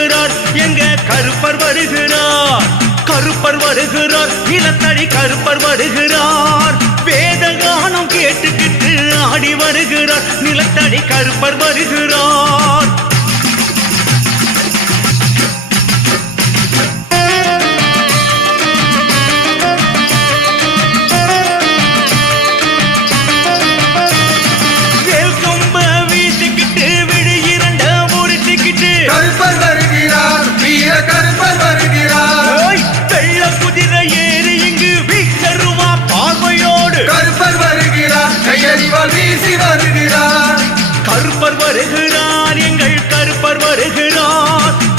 வருகிறார் எங்க கருப்பர் வருகிறார். கருப்பர் வருகிறார் நிலத்தடி கருப்பர் வருகிறார். வேதகானம் கேட்டுக்கிட்டு ஆடி வருகிறார் நிலத்தடி கருப்பர் வருகிறார். கருப்பர் வருகிறார் எங்கள் கருப்பர் வருகிறார்.